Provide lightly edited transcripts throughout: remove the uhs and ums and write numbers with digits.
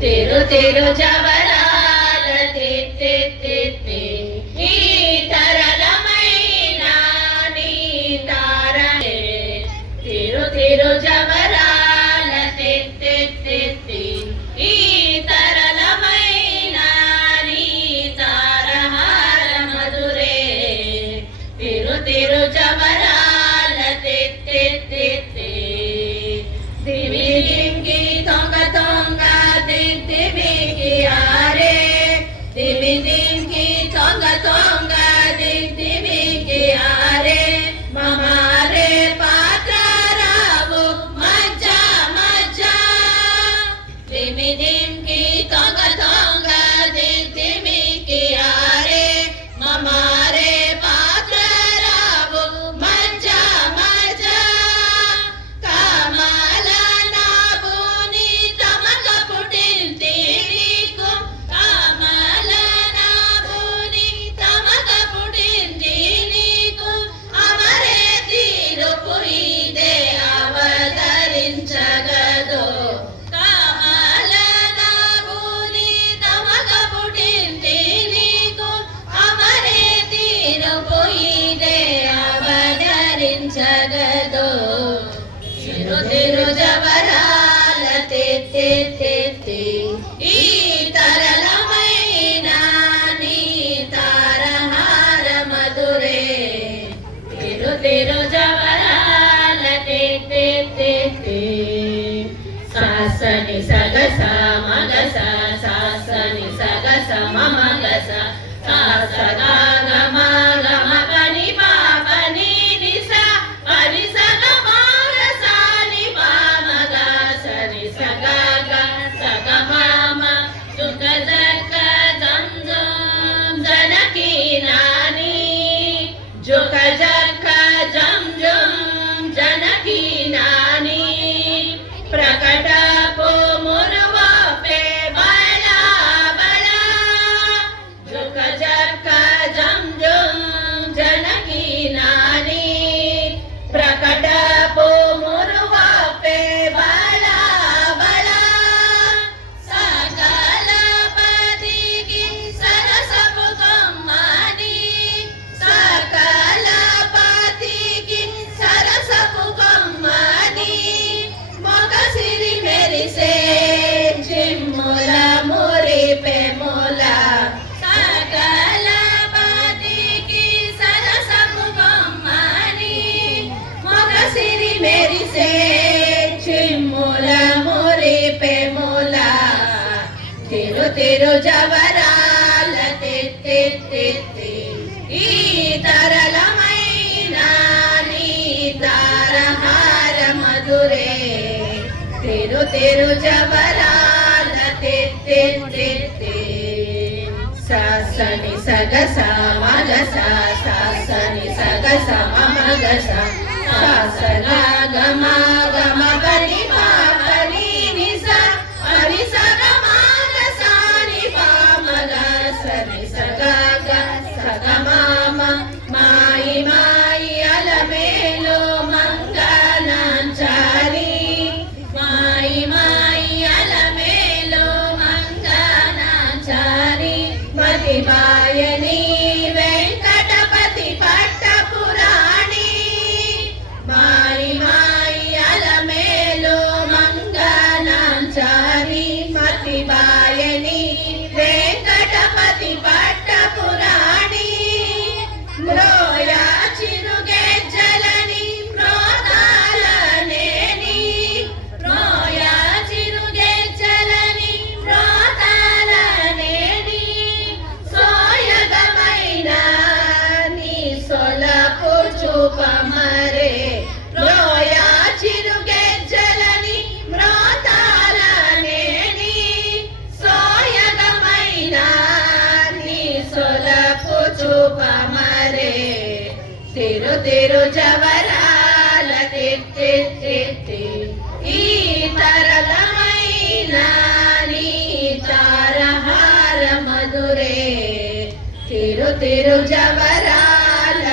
తిరు తిరు జవరాల ఈ తరళమైన నీ తారలే తిరు తిరు జవరాల ఈ తరళమైన నీ తారహార మధురే తిరు తిరు జవరాల దివి దింగి తొంగ తొంగ దివికి ఆరే దివి దింగి తొంగ తొంగ దివికి ఆరే మమారే పాత్ర రావు మజ్జ మజ్జ దివి దింగి తొంగ తొంగ దివికి ఆరే మమారే పాత్ర రావు మజ్జ మజ్జ కమల నాబుని తమక పుట్టింది నీకు కమల నాబుని తమక పుట్టింది నీకు అమరే తీరుపు ఇదే అవతరించగదు కమల నాబుని తమక పుట్టింది నీకు అమరే తీరుపు ఇదే అవతరించగదు తిరు తిరు జవరాల ఈ తరళమైన నీ తారహార మధురే తిరు తిరు జవరాల సాసని సగస మగస సాసని సగస మమగస సాసగా గమ గమ పని పాపని నిస పని సగ మాగసాని పామగ సని సగా సగ మామ దుఃఖ జక్క జం జనకి నాని జుక జక్క జం జనకి నాని ప్రకట పో మురువా పే బలా బలా జుక జక్క జం జనకి నాని ప్రకట పో మురువా పే బలా బలా సకల పదికి సరసపు కమ్మని సకల పతికి సరసపు కమ్మని మొగ సిరి మెరిసే చిమ్ముల మురిపే మూల సకల పతికి సరసపు కమ్మని మొగ సిరి మెరిసే చిమ్ముల మురిపే మూల తిరు తిరు జవరాల ఈ తరళమైన నీ తారహార మధురే తిరు తిరు జవరాల సాసని సగస మగస సాసని సగస మమగస సాసగా గమ గమ పని పాపని నిస పని సగ మాగసాని పామగ సని సగా సగ మామ మాయి మాయి అలమేలో మంగళాంచారి మాయి మాయి అలమేలో మంగళాంచారి మతిబాయని వెంకటపతి పట్ట పురాణి మాయి మాయి అలమేలో మంగళాంచారి మతిబాయని వెంకటపతి పట్ట పురాణి మ్రోయా చిరుగే జలని మ్రోతాలనేని మ్రోయా చిరుగే జలని మ్రోతాలనేని సోయగమైన నీ సొలపు చూపమరే మ్రోయా చిరుగే జలని మ్రోతాలనేని సోయగమైన నీ సొలపు చూపమరే తిరు తిరు జవరాల ఈ తరళమైన నీ తారహార మధురే తిరు తిరు జవరాల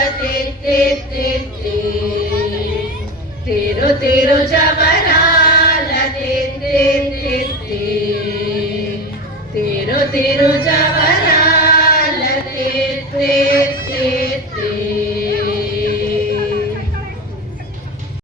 తిరు తిరు జవరాల తిరు జవరాల